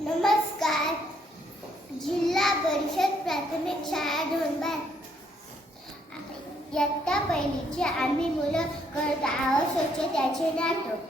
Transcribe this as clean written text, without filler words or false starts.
नमस्कार. जिल्हा परिषद प्राथमिक शाळा ढोणबार इयत्ता पहिलीचे आम्ही मुलं करत आहोत स्वच्छतेचे नाटक.